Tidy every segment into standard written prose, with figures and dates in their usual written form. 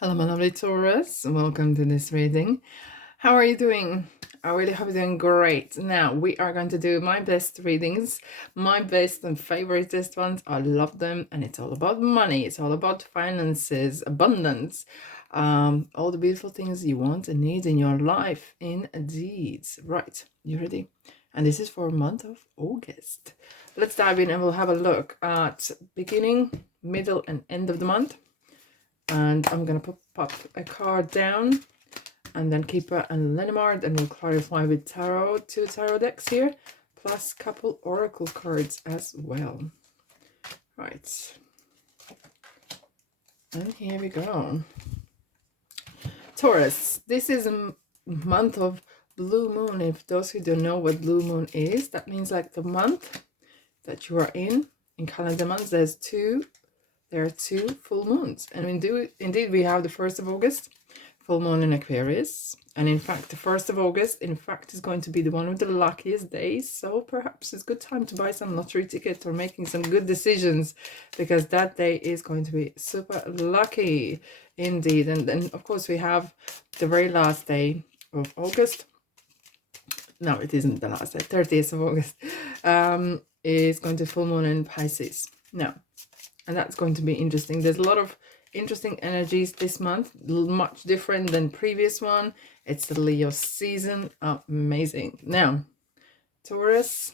Hello, my lovely Taurus. Welcome to this reading. How are you doing? I really hope you're doing great. Now, we are going to do my best readings, my best and favoriteest ones. I love them, and it's all about money. It's all about finances, abundance, all the beautiful things you want and need in your life. Indeed. Right, you ready? And this is for a month of August. Let's dive in and we'll have a look at beginning, middle, and end of the month. And I'm going to pop a card down and then Keeper and Lenimard, and we'll clarify with tarot, 2 tarot decks here, plus a couple oracle cards as well. Right. And here we go. Taurus, this is a month of blue moon. If those who don't know what blue moon is, that means like the month that you are in calendar months, there are 2 full moons. And indeed, we have the 1st of August, full moon in Aquarius. And in fact, the 1st of August, is going to be the one of the luckiest days. So perhaps it's a good time to buy some lottery tickets or making some good decisions, because that day is going to be super lucky indeed. And then, of course, we have the very last day of August. No, it isn't the last day. 30th of August is going to full moon in Pisces. Now, and that's going to be interesting. There's a lot of interesting energies this month, much different than previous one. It's the Leo season. Amazing. Now, Taurus,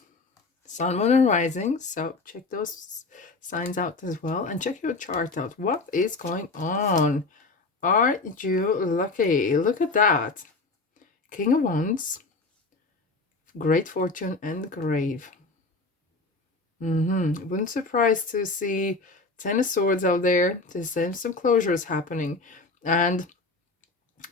Sun, Moon, and Rising. So check those signs out as well, and check your chart out. What is going on? Are you lucky? Look at that. King of Wands, Great Fortune, and Grave. Wouldn't surprise to see 10 of Swords out there. There's some closures happening, and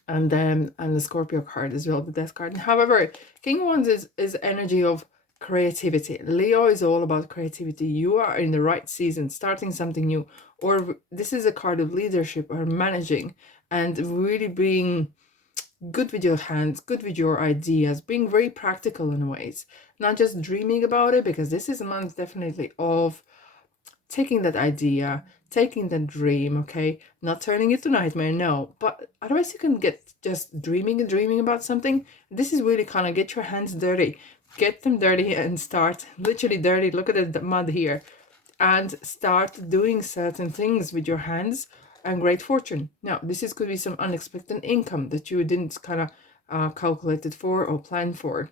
the Scorpio card as well, the Death card. However, King of Wands is energy of creativity. Leo is all about creativity. You are in the right season, starting something new, or this is a card of leadership or managing, and really being good with your hands, good with your ideas, being very practical in ways, not just dreaming about it, because this is a month definitely of taking that idea, taking that dream, okay, not turning it to nightmare, no, but otherwise you can get just dreaming and dreaming about something. This is really kind of get your hands dirty, get them dirty, and start literally dirty. Look at the mud here, and start doing certain things with your hands. And Great Fortune. Now, this could be some unexpected income that you didn't kind of calculate it for or plan for.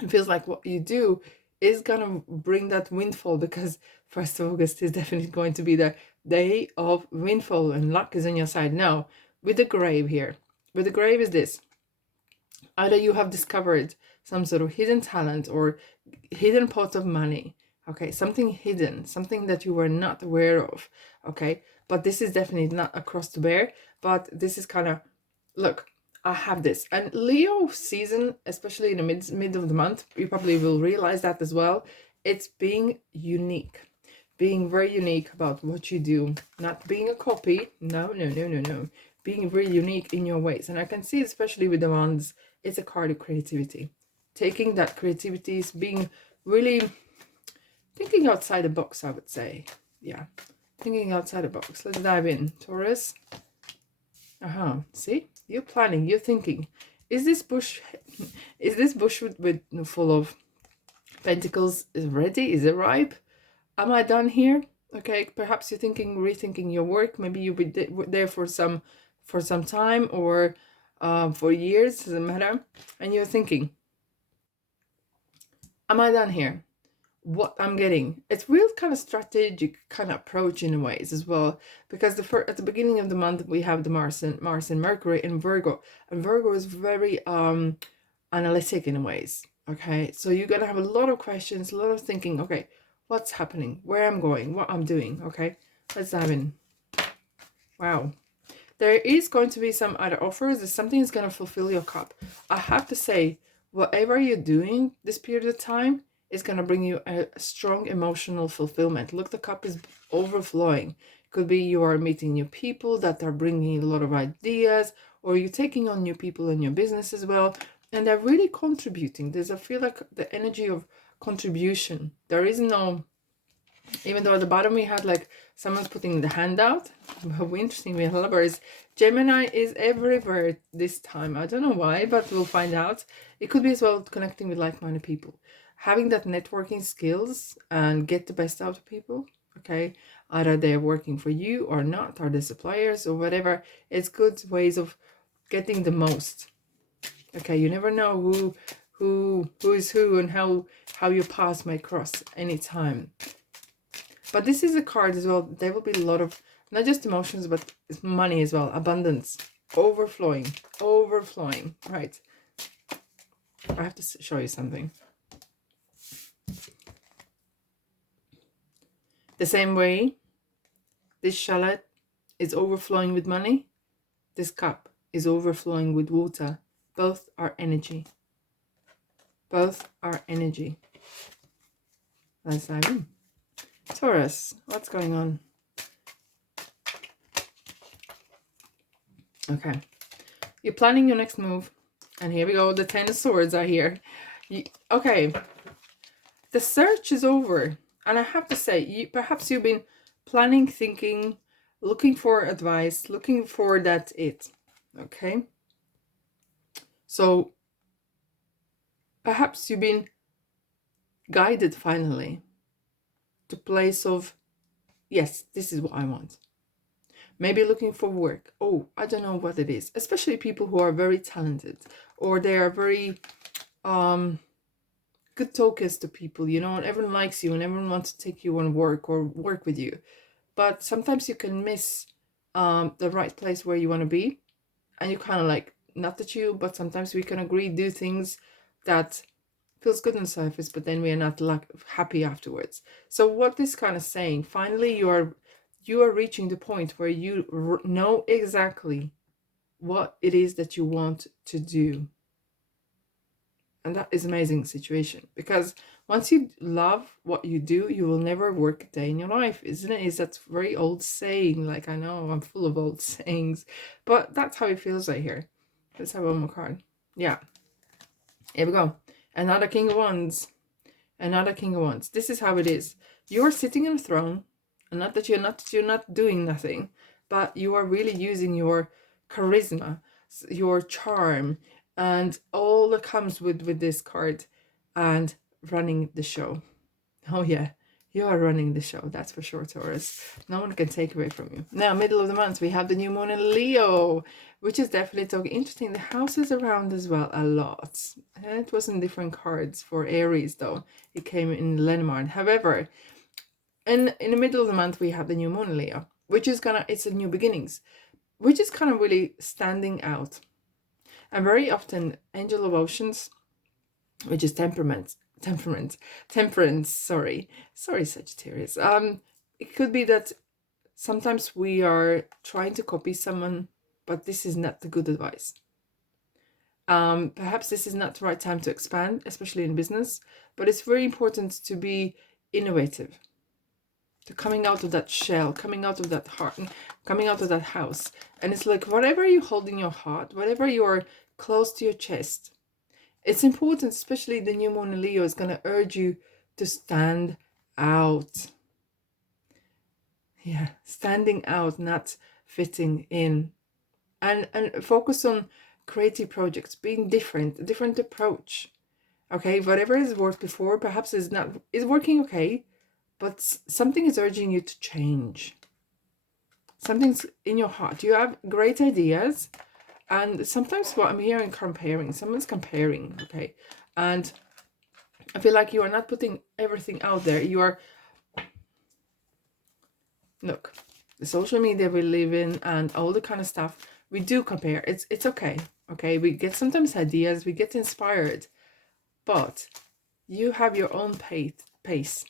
It feels like what you do is gonna bring that windfall, because 1st of August is definitely going to be the day of windfall, and luck is on your side. Now, with the Grave here, with the Grave is this: either you have discovered some sort of hidden talent or hidden pot of money, okay, something hidden, something that you were not aware of, okay, but this is definitely not across the bear, but this is kind of, look, I have this. And Leo season, especially in the mid of the month, you probably will realize that as well. It's being unique, being very unique about what you do, not being a copy. No. Being very unique in your ways. And I can see, especially with the Wands, it's a card of creativity. Taking that creativity is being really thinking outside the box, I would say. Yeah, thinking outside the box. Let's dive in, Taurus. See, you're planning, you're thinking. Is this bush with full of pentacles is ready? Is it ripe? Am I done here? Okay, perhaps you're thinking, rethinking your work. Maybe you'll be there for some time, or for years, doesn't matter. And you're thinking, am I done here? What I'm getting, it's real kind of strategic kind of approach in ways as well, because at the beginning of the month we have the Mars and Mercury in Virgo, and Virgo is very analytic in ways. Okay, so you're gonna have a lot of questions, a lot of thinking. Okay, what's happening, where I'm going, what I'm doing. Okay, let's dive in. Wow, there is going to be some other offers. There's something that's going to fulfill your cup. I have to say, whatever you're doing this period of time is going to bring you a strong emotional fulfillment. Look, the cup is overflowing. Could be you are meeting new people that are bringing a lot of ideas, or you're taking on new people in your business as well, and they're really contributing. I feel like the energy of contribution. There is no Even though at the bottom we had like someone's putting the hand out. But interesting, we have lovers. Gemini is everywhere this time. I don't know why, but we'll find out. It could be as well connecting with like-minded people. Having that networking skills and get the best out of people. Okay. Either they're working for you or not, or the suppliers or whatever. It's good ways of getting the most. Okay, you never know who is who and how your paths may cross anytime. But this is a card as well. There will be a lot of not just emotions, but it's money as well. Abundance, overflowing, right? I have to show you something. The same way this shallot is overflowing with money, this cup is overflowing with water. Both are energy. Both are energy. Let's dive in. Taurus, what's going on? Okay. You're planning your next move. And here we go. The 10 of Swords are here. Okay. The search is over. And I have to say, perhaps you've been planning, thinking, looking for advice, looking for that it. Okay. So perhaps you've been guided finally to place of, yes, this is what I want. Maybe looking for work. Oh, I don't know what it is. Especially people who are very talented or they are very good talkers to people, you know, and everyone likes you and everyone wants to take you on work or work with you. But sometimes you can miss the right place where you want to be. And you kind of like, not that you, but sometimes we can agree, do things that feels good on the surface, but then we are not happy afterwards. So what this kind of saying, finally you are reaching the point where you know exactly what it is that you want to do. And that is an amazing situation, because once you love what you do, you will never work a day in your life, isn't it? Is that very old saying? Like, I know I'm full of old sayings, but that's how it feels right here. Let's have one more card. Yeah. Here we go. Another King of Wands. Another King of Wands. This is how it is. You're sitting on a throne, and not that you're not doing nothing, but you are really using your charisma, your charm, and all that comes with this card, and running the show. Oh yeah, you are running the show, that's for sure, Taurus. No one can take away from you. Now, middle of the month, we have the new moon in Leo, which is definitely talking interesting. The house is around as well a lot. And it was in different cards for Aries, though. It came in Lenormand. However, in the middle of the month, we have the new moon in Leo, which is it's a new beginnings, which is kind of really standing out. And very often, Angel of Oceans, which is temperance, sorry, Sagittarius. It could be that sometimes we are trying to copy someone, but this is not the good advice. Perhaps this is not the right time to expand, especially in business, but it's very important to be innovative, to coming out of that shell, coming out of that heart, coming out of that house. And it's like, whatever you hold in your heart, whatever you're close to your chest, it's important, especially the new moon in Leo is going to urge you to stand out. Yeah, standing out, not fitting in. And focus on creative projects, being different, a different approach. Okay, whatever has worked before, perhaps is working okay, but something is urging you to change. Something's in your heart. You have great ideas. And sometimes what I'm hearing, someone's comparing, okay? And I feel like you are not putting everything out there. You are, look, the social media we live in and all the kind of stuff, we do compare. It's okay, okay? We get sometimes ideas, we get inspired, but you have your own pace.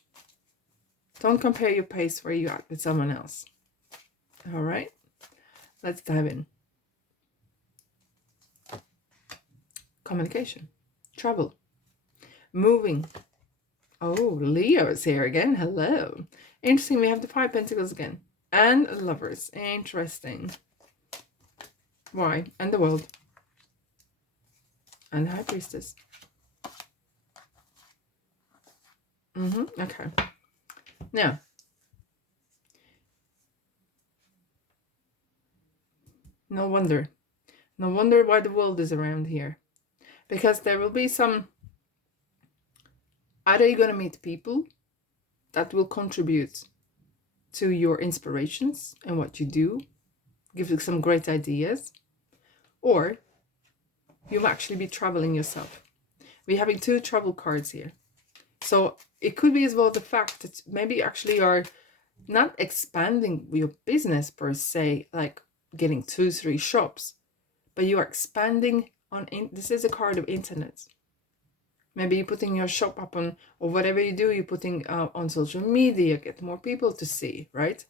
Don't compare your pace where you are with someone else. All right? Let's dive in. Communication, travel, moving. Oh, Leo is here again. Hello. Interesting. We have the 5 Pentacles again. And Lovers. Interesting. Why? And the World. And the High Priestess. Okay. Now, no wonder why the world is around here, because there will be some, either you're going to meet people that will contribute to your inspirations and what you do, give you some great ideas, or you'll actually be traveling yourself. We're having 2 travel cards here. So it could be as well the fact that maybe actually are not expanding your business per se, like getting 2-3 shops, but you are expanding on, this is a card of internet. Maybe you're putting your shop up on, or whatever you do, you're putting on social media, get more people to see, right?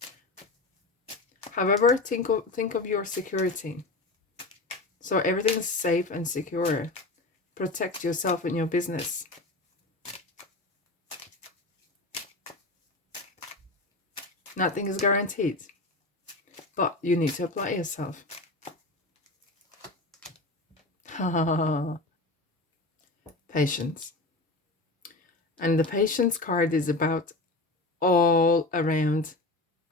However, think of your security. So everything's safe and secure. Protect yourself and your business. Nothing is guaranteed, but you need to apply yourself. Patience. And the patience card is about all around,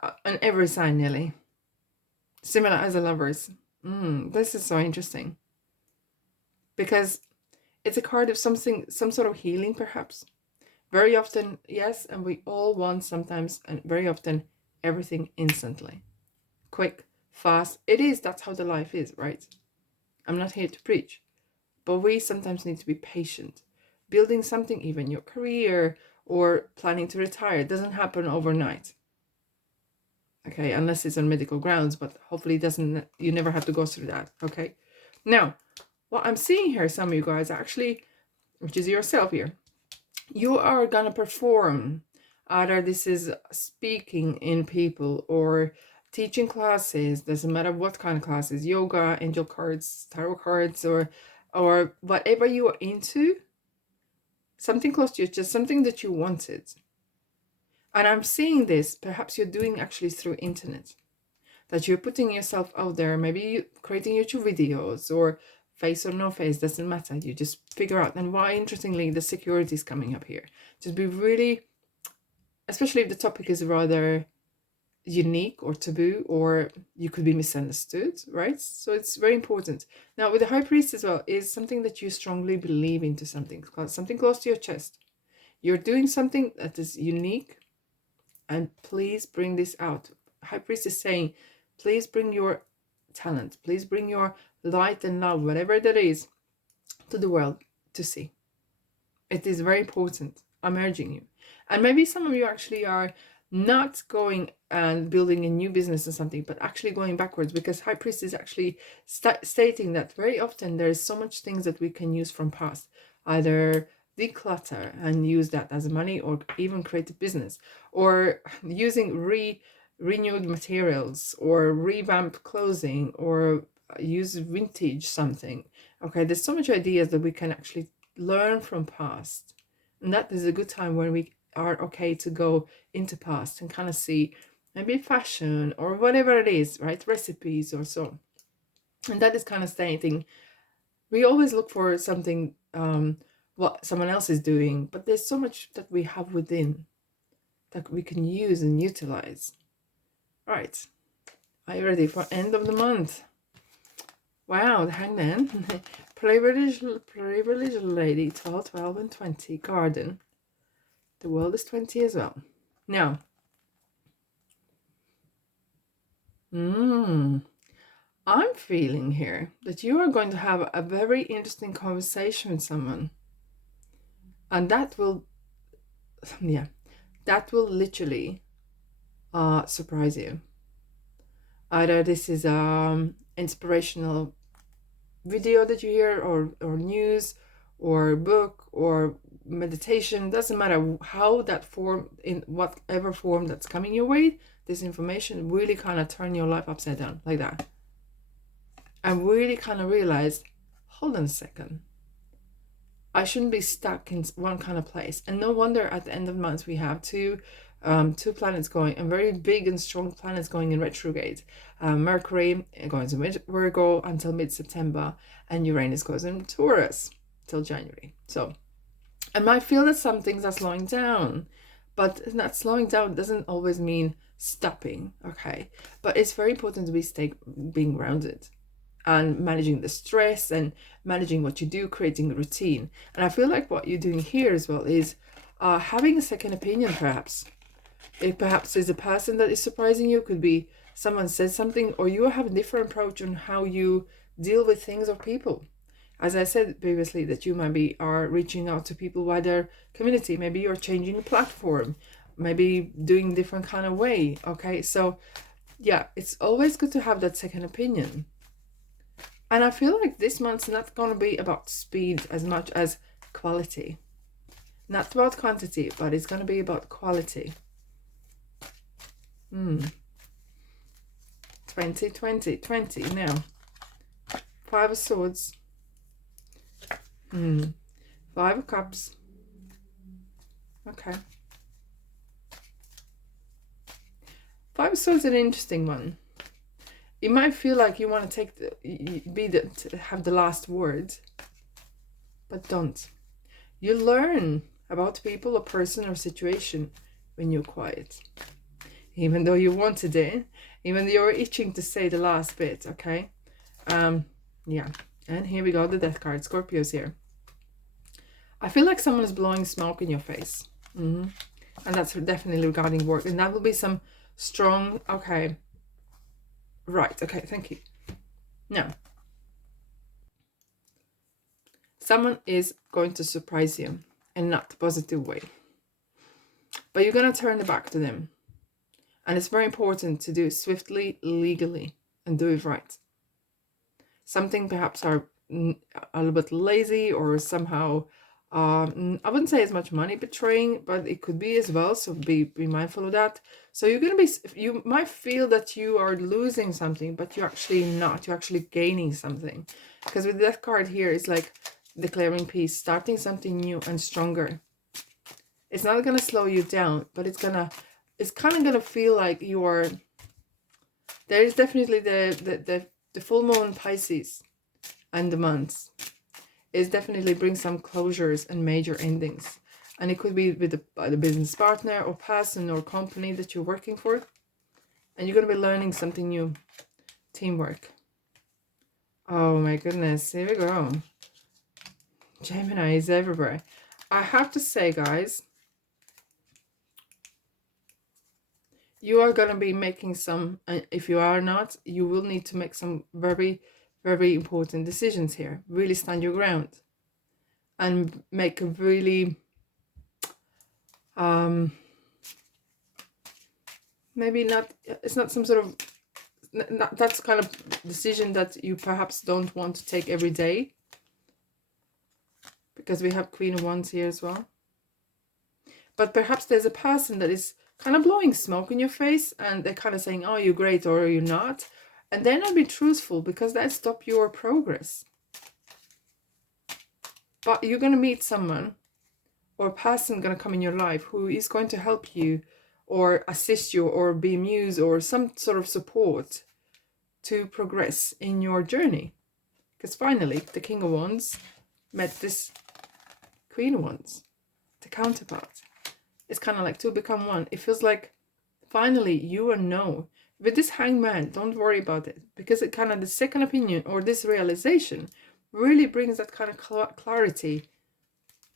on every sign nearly. Similar as the Lovers. This is so interesting. Because it's a card of something, some sort of healing perhaps. Very often, yes, and we all want sometimes, and very often, everything instantly. Quick, fast. It is, that's how the life is, right? I'm not here to preach. But we sometimes need to be patient. Building something, even your career or planning to retire, it doesn't happen overnight. Okay, unless it's on medical grounds, but hopefully it doesn't, you never have to go through that, okay? Now, what I'm seeing here, some of you guys actually, which is yourself here, you are gonna perform. Either this is speaking in people or teaching classes, doesn't matter what kind of classes, yoga, angel cards, tarot cards, or whatever you are into, something close to you, just something that you wanted. And I'm seeing this, perhaps you're doing actually through internet, that you're putting yourself out there, maybe you creating YouTube videos, or face or no face, doesn't matter. You just figure out. And why, interestingly, the security is coming up here. Just be really, especially if the topic is rather unique or taboo, or you could be misunderstood, right? So it's very important. Now with the High Priest as well, is something that you strongly believe into, something close to your chest. You're doing something that is unique, and please bring this out. High Priest is saying, please bring your talent, please bring your light and love, whatever that is, to the world to see. It is very important. I'm urging you. And maybe some of you actually are not going and building a new business or something, but actually going backwards, because High Priest is actually stating that very often there is so much things that we can use from past, either declutter and use that as money, or even create a business, or using renewed materials, or revamp clothing, or use vintage something. Okay, there's so much ideas that we can actually learn from past, and that is a good time when we are okay to go into past and kind of see maybe fashion or whatever it is, right? Recipes or so. And that is kind of stating, we always look for something, what someone else is doing, but there's so much that we have within that we can use and utilize. Right, are you ready for end of the month? Wow, the Hangman. Privileged lady, tall, 12 and 20, garden. The world is 20 as well. Now, I'm feeling here that you are going to have a very interesting conversation with someone. And that will, yeah, that will literally surprise you. Either this is inspirational video that you hear, or news, or book, or meditation, doesn't matter how that form, in whatever form that's coming your way, this information really kind of turn your life upside down like that, and really kind of realize, hold on a second, I shouldn't be stuck in one kind of place. And no wonder at the end of the month we have two planets going, and very big and strong planets going in retrograde. Mercury going to Virgo until mid-September, and Uranus goes in Taurus till January. So I might feel that some things are slowing down, But not slowing down doesn't always mean stopping, okay? But it's very important to being grounded and managing the stress and managing what you do, creating a routine. And I feel like what you're doing here as well is having a second opinion, perhaps. It perhaps is a person that is surprising you, could be someone says something, or you have a different approach on how you deal with things or people. As I said previously, that you maybe are reaching out to people wider community, maybe you're changing a platform, maybe doing different kind of way, okay? So yeah, it's always good to have that second opinion. And I feel like this month's not going to be about speed as much as quality. Not about quantity, but it's going to be about quality. 20, 20, 20 now. 5 of Swords. 5 of Cups. Okay. 5 of Swords is an interesting one. You might feel like you want to have the last word, but don't. You learn about people, a person, or situation when you're quiet. Even though you wanted it, even though you're itching to say the last bit, okay? Yeah. And here we go, the Death card. Scorpio's here. I feel like someone is blowing smoke in your face. And that's definitely regarding work. And that will be some strong, okay. Right, okay, thank you. Now, someone is going to surprise you in not a positive way. But you're going to turn the back to them. And it's very important to do it swiftly, legally, and do it right. Something perhaps are a little bit lazy or somehow, I wouldn't say as much money betraying, but it could be as well. So be mindful of that. So you might feel that you are losing something, but you're actually not. You're actually gaining something. Because with that card here, it's like declaring peace, starting something new and stronger. It's not going to slow you down, but it's kind of going to feel like you are, there is definitely the full moon Pisces and the months is definitely bring some closures and major endings. And it could be with the business partner or person or company that you're working for. And you're going to be learning something new. Teamwork. Oh my goodness. Here we go. Gemini is everywhere. I have to say, guys, you are going to be making some, if you are not, you will need to make some very, very important decisions here. Really stand your ground. And make a really, maybe not, it's not some sort of, that's kind of decision that you perhaps don't want to take every day. Because we have Queen of Wands here as well. But perhaps there's a person that is kind of blowing smoke in your face and they're kind of saying, oh, you're great or you're not. And they're not being truthful because that stops your progress. But you're going to meet someone or a person going to come in your life who is going to help you or assist you or be a muse or some sort of support to progress in your journey. Because finally, the King of Wands met this Queen of Wands, the counterpart. It's kind of like two become one. It feels like finally you know. With this Hangman, don't worry about it. Because it kind of, the second opinion or this realization really brings that kind of clarity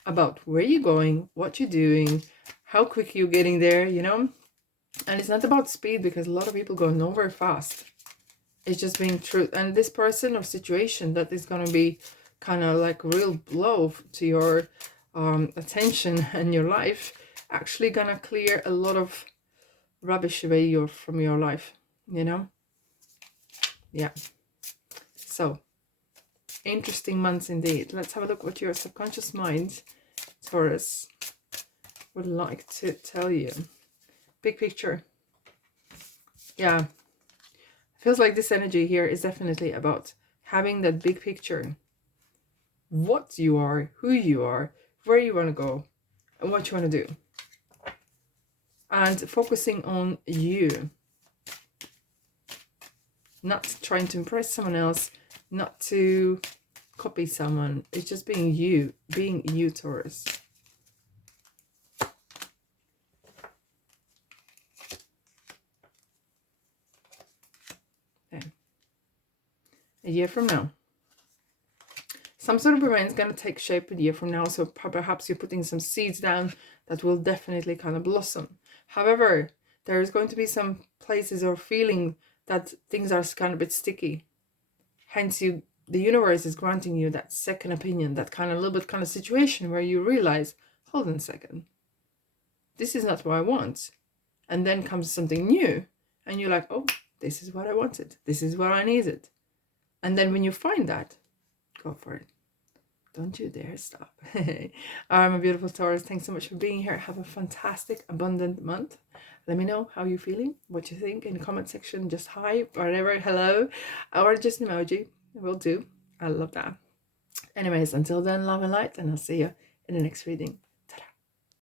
about where you're going, what you're doing, how quick you're getting there, you know. And it's not about speed because a lot of people go nowhere fast. It's just being true. And this person or situation that is going to be kind of like a real blow to your attention and your life, actually going to clear a lot of rubbish away from your life, you know. Yeah. So, interesting months indeed. Let's have a look what your subconscious mind, Taurus, would like to tell you. Big picture. Yeah. Feels like this energy here is definitely about having that big picture. What you are, who you are, where you want to go, and what you want to do. And focusing on you. Not trying to impress someone else, not to copy someone. It's just being you, Taurus. a year from now. Some sort of event is going to take shape a year from now, so perhaps you're putting some seeds down that will definitely kind of blossom. However, there is going to be some places or feeling that things are kind of a bit sticky. Hence, the universe is granting you that second opinion, that kind of little bit kind of situation where you realize, hold on a second, this is not what I want. And then comes something new, and you're like, oh, this is what I wanted. This is what I needed. And then when you find that, go for it. Don't you dare stop. All right, my beautiful Taurus, thanks so much for being here. Have a fantastic, abundant month. Let me know how you're feeling, what you think in the comment section. Just hi, whatever, hello, or just an emoji. Will do. I love that. Anyways, until then, love and light, and I'll see you in the next reading.